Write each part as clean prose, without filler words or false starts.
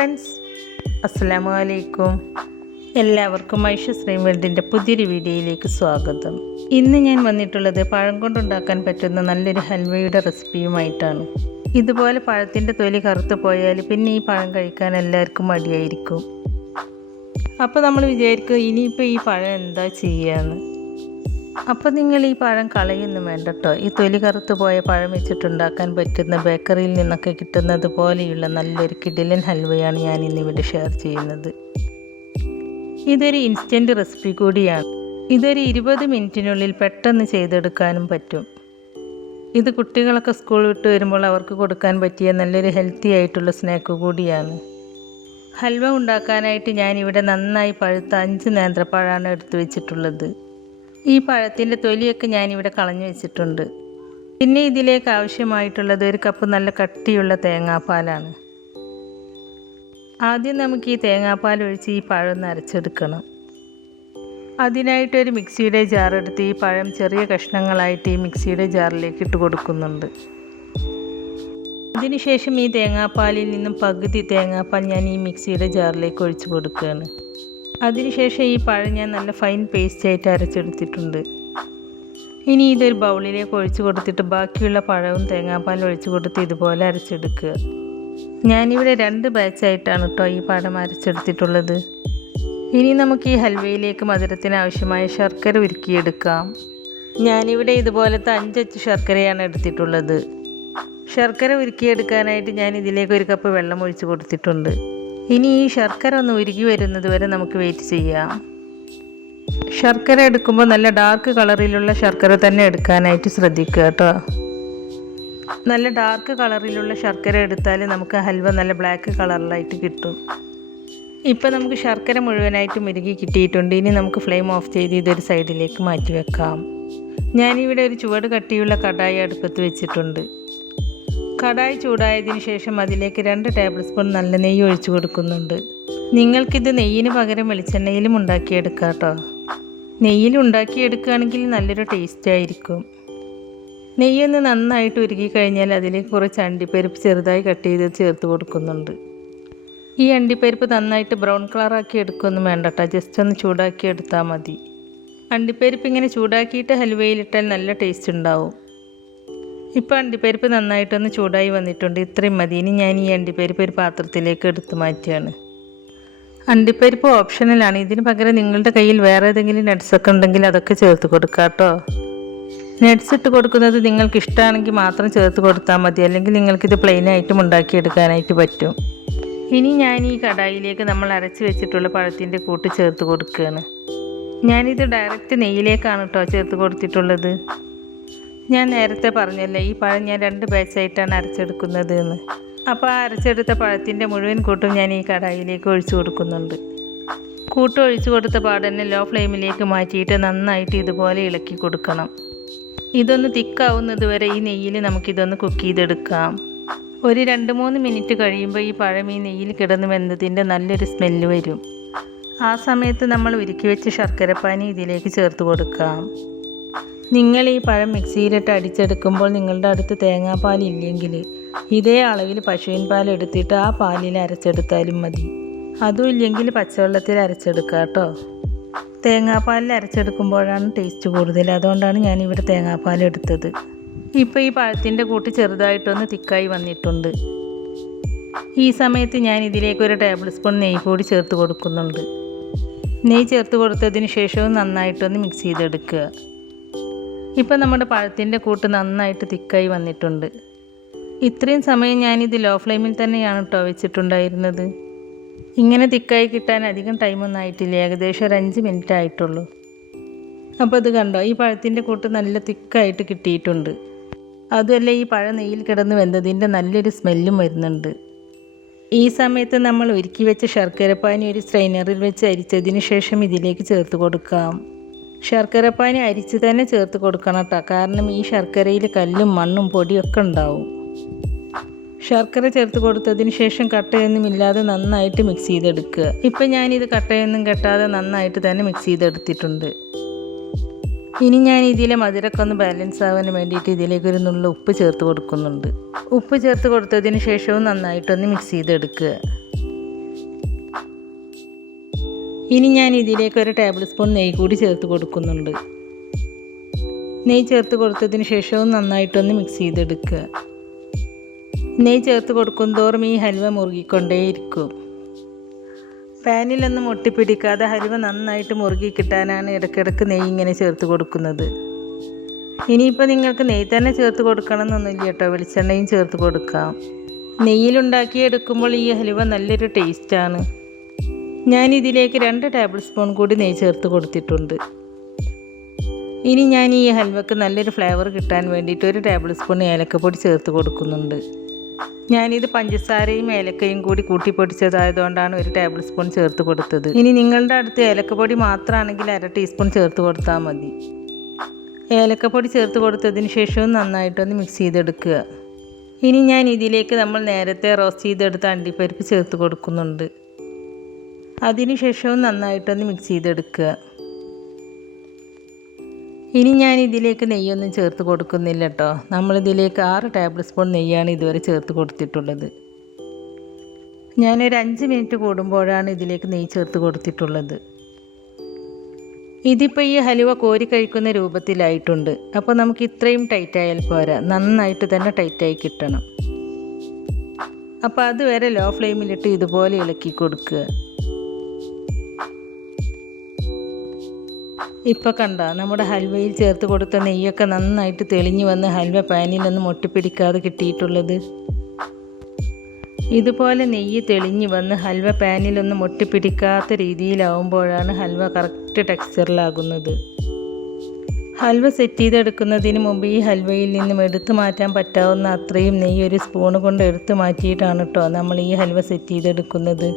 Friends, അസ്സലാമു അലൈക്കും. എല്ലാവർക്കും ഐഷസ് റീം വേൾഡിൻ്റെ പുതിയൊരു വീഡിയോയിലേക്ക് സ്വാഗതം. ഇന്ന് ഞാൻ വന്നിട്ടുള്ളത് പഴം കൊണ്ടുണ്ടാക്കാൻ പറ്റുന്ന നല്ലൊരു ഹൽവയുടെ റെസിപ്പിയുമായിട്ടാണ്. ഇതുപോലെ പഴത്തിൻ്റെ തൊലി കറുത്ത് പോയാൽ പിന്നെ ഈ പഴം കഴിക്കാൻ എല്ലാവർക്കും മടിയായിരിക്കും. അപ്പോൾ നമ്മൾ വിചാരിക്കും ഇനിയിപ്പോൾ ഈ പഴം എന്താ ചെയ്യാന്ന്. അപ്പോൾ നിങ്ങൾ ഈ പഴം കളയൊന്നും വേണ്ട കേട്ടോ. ഈ തൊലി കറുത്ത് പോയ പഴം വെച്ചിട്ടുണ്ടാക്കാൻ പറ്റുന്ന ബേക്കറിയിൽ നിന്നൊക്കെ കിട്ടുന്നത് പോലെയുള്ള നല്ലൊരു കിടിലൻ ഹൽവയാണ് ഞാൻ ഇന്നിവിടെ ഷെയർ ചെയ്യുന്നത്. ഇതൊരു ഇൻസ്റ്റൻറ്റ് റെസിപ്പി കൂടിയാണ്. ഇതൊരു 20 മിനിറ്റിനുള്ളിൽ പെട്ടെന്ന് ചെയ്തെടുക്കാനും പറ്റും. ഇത് കുട്ടികളൊക്കെ സ്കൂൾ വിട്ട് വരുമ്പോൾ അവർക്ക് കൊടുക്കാൻ പറ്റിയ നല്ലൊരു ഹെൽത്തി ആയിട്ടുള്ള സ്നാക്ക് കൂടിയാണ്. ഹൽവ ഉണ്ടാക്കാനായിട്ട് ഞാനിവിടെ നന്നായി പഴുത്ത 5 നേന്ത്രപ്പഴമാണ് എടുത്തു വെച്ചിട്ടുള്ളത്. ഈ പഴത്തിൻ്റെ തൊലിയൊക്കെ ഞാനിവിടെ കളഞ്ഞു വെച്ചിട്ടുണ്ട്. പിന്നെ ഇതിലേക്ക് ആവശ്യമായിട്ടുള്ളത് 1 കപ്പ് നല്ല കട്ടിയുള്ള തേങ്ങാപ്പാലാണ്. ആദ്യം നമുക്ക് ഈ തേങ്ങാപ്പാൽ ഒഴിച്ച് ഈ പഴം ഒന്ന് അരച്ചെടുക്കണം. അതിനായിട്ടൊരു മിക്സിയുടെ ജാർ എടുത്ത് ഈ പഴം ചെറിയ കഷ്ണങ്ങളായിട്ട് ഈ മിക്സിയുടെ ജാറിലേക്ക് ഇട്ട് കൊടുക്കുന്നുണ്ട്. അതിനുശേഷം ഈ തേങ്ങാപ്പാലിൽ നിന്നും പകുതി തേങ്ങാപ്പാൽ ഞാൻ ഈ മിക്സിയുടെ ജാറിലേക്ക് ഒഴിച്ച് കൊടുക്കുകയാണ്. അതിനുശേഷം ഈ പഴം ഞാൻ നല്ല ഫൈൻ പേസ്റ്റായിട്ട് അരച്ചെടുത്തിട്ടുണ്ട്. ഇനി ഇതൊരു ബൗളിലേക്ക് ഒഴിച്ച് കൊടുത്തിട്ട് ബാക്കിയുള്ള പഴവും തേങ്ങാപ്പാലും ഒഴിച്ച് കൊടുത്ത് ഇതുപോലെ അരച്ചെടുക്കുക. ഞാനിവിടെ 2 ബാച്ചായിട്ടാണ് കേട്ടോ ഈ പഴം അരച്ചെടുത്തിട്ടുള്ളത്. ഇനി നമുക്ക് ഈ ഹൽവയിലേക്ക് മധുരത്തിന് ആവശ്യമായ ശർക്കര ഉരുക്കിയെടുക്കാം. ഞാനിവിടെ ഇതുപോലത്തെ 5 അച്ച് ശർക്കരയാണ് എടുത്തിട്ടുള്ളത്. ശർക്കര ഉരുക്കിയെടുക്കാനായിട്ട് ഞാൻ ഇതിലേക്ക് 1 കപ്പ് വെള്ളം ഒഴിച്ച് കൊടുത്തിട്ടുണ്ട്. ഇനി ഈ ശർക്കര ഒന്ന് ഉരുകി വരുന്നത് വരെ നമുക്ക് വെയിറ്റ് ചെയ്യാം. ശർക്കര എടുക്കുമ്പോൾ നല്ല ഡാർക്ക് കളറിലുള്ള ശർക്കര തന്നെ എടുക്കാനായിട്ട് ശ്രദ്ധിക്കുക കേട്ടോ. നല്ല ഡാർക്ക് കളറിലുള്ള ശർക്കര എടുത്താൽ നമുക്ക് ഹൽവ നല്ല ബ്ലാക്ക് കളറിലായിട്ട് കിട്ടും. ഇപ്പം നമുക്ക് ശർക്കര മുഴുവനായിട്ട് ഉരുകി കിട്ടിയിട്ടുണ്ട്. ഇനി നമുക്ക് ഫ്ലെയിം ഓഫ് ചെയ്ത് ഇതൊരു സൈഡിലേക്ക് മാറ്റി വെക്കാം. ഞാനിവിടെ ഒരു ചുവട് കട്ടിയുള്ള കടായി അടുപ്പത്ത് വെച്ചിട്ടുണ്ട്. കടായി ചൂടായതിനു ശേഷം അതിലേക്ക് 2 ടേബിൾ സ്പൂൺ നല്ല നെയ്യ് ഒഴിച്ചു കൊടുക്കുന്നുണ്ട്. നിങ്ങൾക്കിത് നെയ്യിന് പകരം വെളിച്ചെണ്ണയിലും ഉണ്ടാക്കിയെടുക്കാം കേട്ടോ. നെയ്യിൽ ഉണ്ടാക്കിയെടുക്കുകയാണെങ്കിൽ നല്ലൊരു ടേസ്റ്റ് ആയിരിക്കും. നെയ്യൊന്ന് നന്നായിട്ട് ഉരുകി കഴിഞ്ഞാൽ അതിലേക്ക് കുറച്ച് അണ്ടിപ്പരിപ്പ് ചെറുതായി കട്ട് ചെയ്ത് ചേർത്ത് കൊടുക്കുന്നുണ്ട്. ഈ അണ്ടിപ്പരിപ്പ് നന്നായിട്ട് ബ്രൗൺ കളറാക്കി എടുക്കുകയൊന്നും വേണ്ട കേട്ടോ, ജസ്റ്റ് ഒന്ന് ചൂടാക്കി എടുത്താൽ മതി. അണ്ടിപ്പരിപ്പ് ഇങ്ങനെ ചൂടാക്കിയിട്ട് ഹൽവയിലിട്ടാൽ നല്ല ടേസ്റ്റ് ഉണ്ടാവും. ഇപ്പോൾ അണ്ടിപ്പരിപ്പ് നന്നായിട്ടൊന്ന് ചൂടായി വന്നിട്ടുണ്ട്. ഇത്രയും മതി. ഇനി ഞാൻ ഈ അണ്ടിപ്പരിപ്പ് ഒരു പാത്രത്തിലേക്ക് എടുത്ത് മാറ്റുകയാണ്. അണ്ടിപ്പരിപ്പ് ഓപ്ഷണലാണ്. ഇതിന് പകരം നിങ്ങളുടെ കയ്യിൽ വേറെ ഏതെങ്കിലും നട്ട്സൊക്കെ ഉണ്ടെങ്കിൽ അതൊക്കെ ചേർത്ത് കൊടുക്കാം കേട്ടോ. നട്ട്സ് ഇട്ട് കൊടുക്കുന്നത് നിങ്ങൾക്ക് ഇഷ്ടമാണെങ്കിൽ മാത്രം ചേർത്ത് കൊടുത്താൽ മതി, അല്ലെങ്കിൽ നിങ്ങൾക്കിത് പ്ലെയിനായിട്ടും ഉണ്ടാക്കിയെടുക്കാനായിട്ട് പറ്റും. ഇനി ഞാൻ ഈ കടായിലേക്ക് നമ്മൾ അരച്ച് വെച്ചിട്ടുള്ള പഴത്തിൻ്റെ കൂട്ട് ചേർത്ത് കൊടുക്കുകയാണ്. ഞാനിത് ഡയറക്റ്റ് നെയ്യിലേക്കാണ് കേട്ടോ ചേർത്ത് കൊടുത്തിട്ടുള്ളത്. ഞാൻ നേരത്തെ പറഞ്ഞല്ലേ ഈ പഴം ഞാൻ 2 ബാച്ചായിട്ടാണ് അരച്ചെടുക്കുന്നത് എന്ന്. അപ്പോൾ ആ അരച്ചെടുത്ത പഴത്തിൻ്റെ മുഴുവൻ കൂട്ടും ഞാൻ ഈ കടായിലേക്ക് ഒഴിച്ചു കൊടുക്കുന്നുണ്ട്. കൂട്ട് ഒഴിച്ചു കൊടുത്ത പാടന്നെ ലോ ഫ്ലെയിമിലേക്ക് മാറ്റിയിട്ട് നന്നായിട്ട് ഇതുപോലെ ഇളക്കി കൊടുക്കണം. ഇതൊന്ന് തിക്കാവുന്നത് വരെ ഈ നെയ്യിൽ നമുക്കിതൊന്ന് കുക്ക് ചെയ്തെടുക്കാം. ഒരു 2-3 മിനിറ്റ് കഴിയുമ്പോൾ ഈ പഴം ഈ നെയ്യിൽ കിടന്ന് വെന്തതിൻ്റെ നല്ലൊരു സ്മെല്ല് വരും. ആ സമയത്ത് നമ്മൾ ഉരുക്കി വെച്ച ശർക്കരപ്പാനി ഇതിലേക്ക് ചേർത്ത് കൊടുക്കാം. നിങ്ങൾ ഈ പഴം മിക്സിയിലിട്ട് അടിച്ചെടുക്കുമ്പോൾ നിങ്ങളുടെ അടുത്ത് തേങ്ങാപ്പാൽ ഇല്ലെങ്കിൽ ഇതേ അളവിൽ പശുവിൻ പാൽ എടുത്തിട്ട് ആ പാലിൽ അരച്ചെടുത്താലും മതി. അതും ഇല്ലെങ്കിൽ പച്ചവെള്ളത്തിൽ അരച്ചെടുക്കുക കേട്ടോ. തേങ്ങാപ്പാലിൽ അരച്ചെടുക്കുമ്പോഴാണ് ടേസ്റ്റ് കൂടുതൽ, അതുകൊണ്ടാണ് ഞാനിവിടെ തേങ്ങാപ്പാൽ എടുത്തത്. ഇപ്പോൾ ഈ പഴത്തിൻ്റെ കൂട്ട് ചെറുതായിട്ടൊന്ന് തിക്കായി വന്നിട്ടുണ്ട്. ഈ സമയത്ത് ഞാൻ ഇതിലേക്ക് 1 ടേബിൾ സ്പൂൺ നെയ്യ് കൂടി ചേർത്ത് കൊടുക്കുന്നുണ്ട്. നെയ്യ് ചേർത്ത് കൊടുത്തതിന് ശേഷവും നന്നായിട്ടൊന്ന് മിക്സ് ചെയ്തെടുക്കുക. ഇപ്പോൾ നമ്മുടെ പഴത്തിൻ്റെ കൂട്ട് നന്നായിട്ട് തിക്കായി വന്നിട്ടുണ്ട്. ഇത്രയും സമയം ഞാനിത് ലോ ഫ്ലെയിമിൽ തന്നെയാണ് കേട്ടോ വെച്ചിട്ടുണ്ടായിരുന്നത്. ഇങ്ങനെ തിക്കായി കിട്ടാൻ അധികം ടൈമൊന്നും ആയിട്ടില്ല, ഏകദേശം ഒരു 5 മിനിറ്റ് ആയിട്ടുള്ളൂ. അപ്പോൾ ഇത് കണ്ടോ, ഈ പഴത്തിൻ്റെ കൂട്ട് നല്ല തിക്കായിട്ട് കിട്ടിയിട്ടുണ്ട്. അതുമല്ല ഈ പഴം നെയ്യിൽ കിടന്ന് വെന്തതിൻ്റെ നല്ലൊരു സ്മെല്ലും വരുന്നുണ്ട്. ഈ സമയത്ത് നമ്മൾ ഉരുക്കി വെച്ച ശർക്കരപ്പാനി ഒരു സ്ട്രെയിനറിൽ വെച്ച് അരിച്ചതിന് ശേഷം ഇതിലേക്ക് ചേർത്ത് കൊടുക്കാം. ശർക്കരപ്പാനി അരിച്ച് തന്നെ ചേർത്ത് കൊടുക്കണം കേട്ടോ, കാരണം ഈ ശർക്കരയിൽ കല്ലും മണ്ണും പൊടിയൊക്കെ ഉണ്ടാവും. ശർക്കര ചേർത്ത് കൊടുത്തതിന് ശേഷം കട്ടയൊന്നും ഇല്ലാതെ നന്നായിട്ട് മിക്സ് ചെയ്തെടുക്കുക. ഇപ്പം ഞാനിത് കട്ടയൊന്നും കെട്ടാതെ നന്നായിട്ട് തന്നെ മിക്സ് ചെയ്തെടുത്തിട്ടുണ്ട്. ഇനി ഞാൻ ഇതിലെ മധുരമൊക്കെ ഒന്ന് ബാലൻസ് ആവാൻ വേണ്ടിയിട്ട് ഇതിലേക്ക് ഒരു നുള്ള ഉപ്പ് ചേർത്ത് കൊടുക്കുന്നുണ്ട്. ഉപ്പ് ചേർത്ത് കൊടുത്തതിന് ശേഷവും നന്നായിട്ടൊന്ന് മിക്സ് ചെയ്തെടുക്കുക. ഇനി ഞാൻ ഇതിലേക്ക് 1 ടേബിൾ സ്പൂൺ നെയ്യ് കൂടി ചേർത്ത് കൊടുക്കുന്നുണ്ട്. നെയ്യ് ചേർത്ത് കൊടുത്തതിന് ശേഷവും നന്നായിട്ടൊന്ന് മിക്സ് ചെയ്തെടുക്കുക. നെയ്യ് ചേർത്ത് കൊടുക്കുന്തോറും ഈ ഹൽവ മുറുകിക്കൊണ്ടേയിരിക്കും. പാനിലൊന്നും ഒട്ടിപ്പിടിക്കാതെ ഹൽവ നന്നായിട്ട് മുറുകി കിട്ടാനാണ് ഇടയ്ക്കിടയ്ക്ക് നെയ്യ് ഇങ്ങനെ ചേർത്ത് കൊടുക്കുന്നത്. ഇനിയിപ്പോൾ നിങ്ങൾക്ക് നെയ്യ് തന്നെ ചേർത്ത് കൊടുക്കണമെന്നൊന്നുമില്ല കേട്ടോ, വെളിച്ചെണ്ണയും ചേർത്ത് കൊടുക്കാം. നെയ്യിലുണ്ടാക്കി എടുക്കുമ്പോൾ ഈ ഹലുവ നല്ലൊരു ടേസ്റ്റാണ്. ഞാനിതിലേക്ക് 2 ടേബിൾ സ്പൂൺ കൂടി നെയ്യ് ചേർത്ത് കൊടുത്തിട്ടുണ്ട്. ഇനി ഞാൻ ഈ ഹൽവക്ക് നല്ലൊരു ഫ്ലേവർ കിട്ടാൻ വേണ്ടിയിട്ട് 1 ടേബിൾ സ്പൂൺ ഏലക്കപ്പൊടി ചേർത്ത് കൊടുക്കുന്നുണ്ട്. ഞാനിത് പഞ്ചസാരയും ഏലക്കയും കൂടി കൂട്ടിപ്പൊടിച്ചതായതുകൊണ്ടാണ് 1 ടേബിൾ സ്പൂൺ ചേർത്ത് കൊടുത്തത്. ഇനി നിങ്ങളുടെ അടുത്ത് ഏലക്കപ്പൊടി മാത്രമാണെങ്കിൽ 1/2 ടീസ്പൂൺ ചേർത്ത് കൊടുത്താൽ മതി. ഏലക്കപ്പൊടി ചേർത്ത് കൊടുത്തതിന് ശേഷവും നന്നായിട്ടൊന്ന് മിക്സ് ചെയ്തെടുക്കുക. ഇനി ഞാൻ ഇതിലേക്ക് നമ്മൾ നേരത്തെ റോസ്റ്റ് ചെയ്തെടുത്ത അണ്ടിപ്പരിപ്പ് ചേർത്ത് കൊടുക്കുന്നുണ്ട്. അതിനുശേഷവും നന്നായിട്ടൊന്ന് മിക്സ് ചെയ്തെടുക്കുക. ഇനി ഞാൻ ഇതിലേക്ക് നെയ്യൊന്നും ചേർത്ത് കൊടുക്കുന്നില്ല കേട്ടോ. നമ്മളിതിലേക്ക് 6 ടേബിൾ സ്പൂൺ നെയ്യാണ് ഇതുവരെ ചേർത്ത് കൊടുത്തിട്ടുള്ളത്. ഞാനൊരു 5 മിനിറ്റ് കൂടുമ്പോഴാണ് ഇതിലേക്ക് നെയ്യ് ചേർത്ത് കൊടുത്തിട്ടുള്ളത്. ഇതിപ്പോൾ ഈ ഹലുവ കോരി കഴിക്കുന്ന രൂപത്തിലായിട്ടുണ്ട്. അപ്പോൾ നമുക്ക് ഇത്രയും ടൈറ്റായാൽ പോരാ, നന്നായിട്ട് തന്നെ ടൈറ്റായി കിട്ടണം. അപ്പോൾ അതുവരെ ലോ ഫ്ലെയിമിലിട്ട് ഇതുപോലെ ഇളക്കി കൊടുക്കുക. ഇപ്പോൾ കണ്ടോ, നമ്മുടെ ഹൽവയിൽ ചേർത്ത് കൊടുത്ത നെയ്യൊക്കെ നന്നായിട്ട് തെളിഞ്ഞു വന്ന് ഹൽവ പാനിലൊന്നും ഒട്ടിപ്പിടിക്കാതെ കിട്ടിയിട്ടുള്ളത്. ഇതുപോലെ നെയ്യ് തെളിഞ്ഞു വന്ന് ഹൽവ പാനിലൊന്നും ഒട്ടിപ്പിടിക്കാത്ത രീതിയിലാവുമ്പോഴാണ് ഹൽവ കറക്റ്റ് ടെക്സ്ചറിലാകുന്നത്. ഹൽവ സെറ്റ് ചെയ്തെടുക്കുന്നതിന് മുമ്പ് ഈ ഹൽവയിൽ നിന്നും എടുത്തു മാറ്റാൻ പറ്റാവുന്ന അത്രയും നെയ്യ് 1 സ്പൂൺ കൊണ്ട് എടുത്തു മാറ്റിയിട്ടാണ് കേട്ടോ നമ്മൾ ഈ ഹൽവ സെറ്റ് ചെയ്തെടുക്കുന്നത്.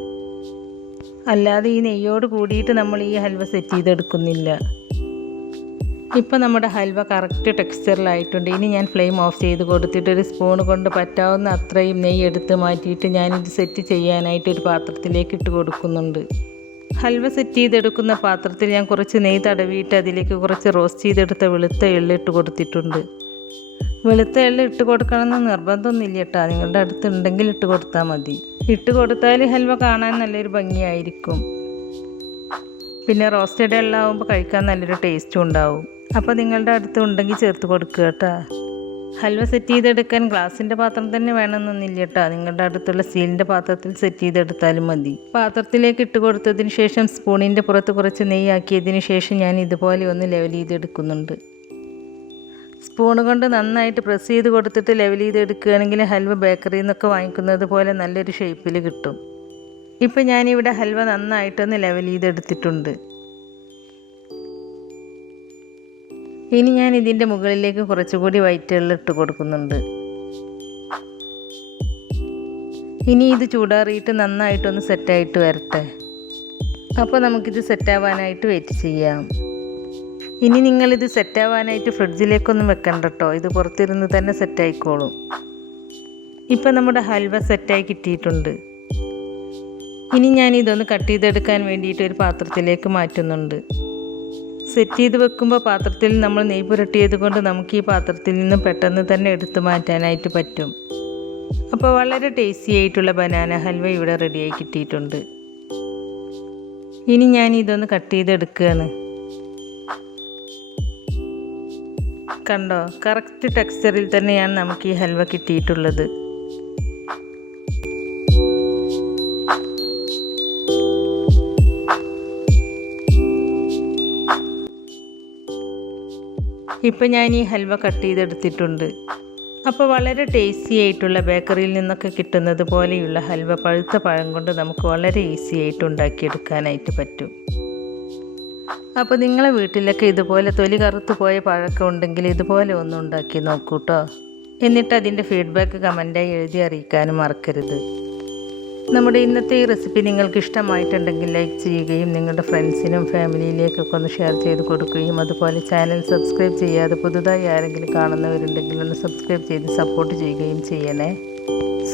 അല്ലാതെ ഈ നെയ്യോട് കൂടിയിട്ട് നമ്മൾ ഈ ഹൽവ സെറ്റ് ചെയ്തെടുക്കുന്നില്ല. ഇപ്പോൾ നമ്മുടെ ഹൽവ കറക്റ്റ് ടെക്സ്ചറിലായിട്ടുണ്ട്. ഇനി ഞാൻ ഫ്ലെയിം ഓഫ് ചെയ്ത് കൊടുത്തിട്ട് 1 സ്പൂൺ കൊണ്ട് പറ്റാവുന്ന അത്രയും നെയ്യ് എടുത്ത് മാറ്റിയിട്ട് ഞാനിത് സെറ്റ് ചെയ്യാനായിട്ട് ഒരു പാത്രത്തിലേക്ക് ഇട്ട് കൊടുക്കുന്നുണ്ട്. ഹൽവ സെറ്റ് ചെയ്തെടുക്കുന്ന പാത്രത്തിൽ ഞാൻ കുറച്ച് നെയ്യ് തടവിയിട്ട് അതിലേക്ക് കുറച്ച് റോസ്റ്റ് ചെയ്തെടുത്ത വെളുത്ത എള്ള് ഇട്ട് കൊടുത്തിട്ടുണ്ട്. വെളുത്ത എള്ള് ഇട്ട് കൊടുക്കണമെന്ന് നിർബന്ധമൊന്നുമില്ല കേട്ടോ, നിങ്ങളുടെ അടുത്ത് ഉണ്ടെങ്കിൽ ഇട്ട് കൊടുത്താൽ മതി. ഇട്ട് കൊടുത്താൽ ഹൽവ കാണാൻ നല്ലൊരു ഭംഗിയായിരിക്കും. പിന്നെ റോസ്റ്റഡ് എള്ളാവുമ്പോൾ കഴിക്കാൻ നല്ലൊരു ടേസ്റ്റും ഉണ്ടാവും. അപ്പോൾ നിങ്ങളുടെ അടുത്ത് ഉണ്ടെങ്കിൽ ചേർത്ത് കൊടുക്കുക കേട്ടോ. ഹൽവ സെറ്റ് ചെയ്തെടുക്കാൻ ഗ്ലാസിൻ്റെ പാത്രം തന്നെ വേണമെന്നൊന്നുമില്ല കേട്ടോ, നിങ്ങളുടെ അടുത്തുള്ള സ്റ്റീലിൻ്റെ പാത്രത്തിൽ സെറ്റ് ചെയ്തെടുത്താലും മതി. പാത്രത്തിലേക്ക് ഇട്ട് കൊടുത്തതിന് ശേഷം സ്പൂണിൻ്റെ പുറത്ത് കുറച്ച് നെയ്യാക്കിയതിന് ശേഷം ഞാൻ ഇതുപോലെ ഒന്ന് ലെവൽ ചെയ്തെടുക്കുന്നുണ്ട്. സ്പൂൺ കൊണ്ട് നന്നായിട്ട് പ്രസ് ചെയ്ത് കൊടുത്തിട്ട് ലെവൽ ചെയ്തെടുക്കുകയാണെങ്കിൽ ഹൽവ ബേക്കറിയിൽ നിന്നൊക്കെ വാങ്ങിക്കുന്നത് പോലെ നല്ലൊരു ഷേപ്പിൽ കിട്ടും. ഇപ്പോൾ ഞാനിവിടെ ഹൽവ നന്നായിട്ടൊന്ന് ലെവൽ ചെയ്തെടുത്തിട്ടുണ്ട്. ഇനി ഞാൻ ഇതിൻ്റെ മുകളിലേക്ക് കുറച്ചുകൂടി വൈറ്റ് എള്ള് ഇട്ട് കൊടുക്കുന്നുണ്ട്. ഇനി ഇത് ചൂടാറിയിട്ട് നന്നായിട്ടൊന്ന് സെറ്റായിട്ട് വരട്ടെ. അപ്പോൾ നമുക്കിത് സെറ്റാവാനായിട്ട് വെയിറ്റ് ചെയ്യാം. ഇനി നിങ്ങളിത് സെറ്റാവാനായിട്ട് ഫ്രിഡ്ജിലേക്കൊന്നും വെക്കണ്ട കേട്ടോ, ഇത് പുറത്തിരുന്ന് തന്നെ സെറ്റായിക്കോളും. ഇപ്പോൾ നമ്മുടെ ഹൽവ സെറ്റായി കിട്ടിയിട്ടുണ്ട്. ഇനി ഞാനിതൊന്ന് കട്ട് ചെയ്തെടുക്കാൻ വേണ്ടിയിട്ട് ഒരു പാത്രത്തിലേക്ക് മാറ്റുന്നുണ്ട്. സെറ്റ് ചെയ്ത് വെക്കുമ്പോൾ പാത്രത്തിൽ നമ്മൾ നെയ്യ് പുരട്ടിയത് കൊണ്ട് നമുക്ക് ഈ പാത്രത്തിൽ നിന്ന് പെട്ടെന്ന് തന്നെ എടുത്തു മാറ്റാനായിട്ട് പറ്റും. അപ്പോൾ വളരെ ടേസ്റ്റി ആയിട്ടുള്ള ബനാന ഹൽവ ഇവിടെ റെഡിയായി കിട്ടിയിട്ടുണ്ട്. ഇനി ഞാൻ ഇതൊന്ന് കട്ട് ചെയ്തെടുക്കുകയാണ്. കണ്ടോ, കറക്റ്റ് ടെക്സ്ചറിൽ തന്നെയാണ് നമുക്ക് ഈ ഹൽവ കിട്ടിയിട്ടുള്ളത്. ഇപ്പോൾ ഞാൻ ഈ ഹൽവ കട്ട് ചെയ്തെടുത്തിട്ടുണ്ട്. അപ്പോൾ വളരെ ടേസ്റ്റി ആയിട്ടുള്ള ബേക്കറിയിൽ നിന്നൊക്കെ കിട്ടുന്നത് പോലെയുള്ള ഹൽവ പഴുത്ത പഴം കൊണ്ട് നമുക്ക് വളരെ ഈസി ആയിട്ട് ഉണ്ടാക്കിയെടുക്കാനായിട്ട് പറ്റും. അപ്പോൾ നിങ്ങളെ വീട്ടിലൊക്കെ ഇതുപോലെ തൊലി കറുത്ത് പോയ പഴമൊക്കെ ഉണ്ടെങ്കിൽ ഇതുപോലെ ഒന്ന് ഉണ്ടാക്കി നോക്കൂ കേട്ടോ. എന്നിട്ട് അതിൻ്റെ ഫീഡ്ബാക്ക് കമൻറ്റായി എഴുതി അറിയിക്കാനും മറക്കരുത്. നമ്മുടെ ഇന്നത്തെ ഈ റെസിപ്പി നിങ്ങൾക്ക് ഇഷ്ടമായിട്ടുണ്ടെങ്കിൽ ലൈക്ക് ചെയ്യുകയും നിങ്ങളുടെ ഫ്രണ്ട്സിനും ഫാമിലിയിലേക്കൊക്കെ ഒന്ന് ഷെയർ ചെയ്ത് കൊടുക്കുകയും അതുപോലെ ചാനൽ സബ്സ്ക്രൈബ് ചെയ്യാതെ പുതുതായി ആരെങ്കിലും കാണുന്നവരുണ്ടെങ്കിൽ ഒന്ന് സബ്സ്ക്രൈബ് ചെയ്ത് സപ്പോർട്ട് ചെയ്യുകയും ചെയ്യണേ.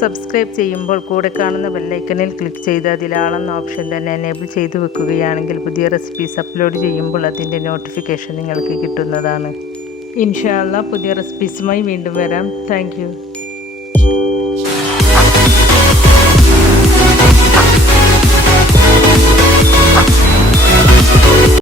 സബ്സ്ക്രൈബ് ചെയ്യുമ്പോൾ കൂടെ കാണുന്ന ബെല്ലൈക്കണിൽ ക്ലിക്ക് ചെയ്ത് അതിലാളെന്ന ഓപ്ഷൻ തന്നെ എനേബിൾ ചെയ്ത് വെക്കുകയാണെങ്കിൽ പുതിയ റെസിപ്പീസ് അപ്ലോഡ് ചെയ്യുമ്പോൾ അതിൻ്റെ നോട്ടിഫിക്കേഷൻ നിങ്ങൾക്ക് കിട്ടുന്നതാണ്. ഇൻഷാ അല്ലാഹ് പുതിയ റെസിപ്പീസുമായി വീണ്ടും വരാം. Thank you.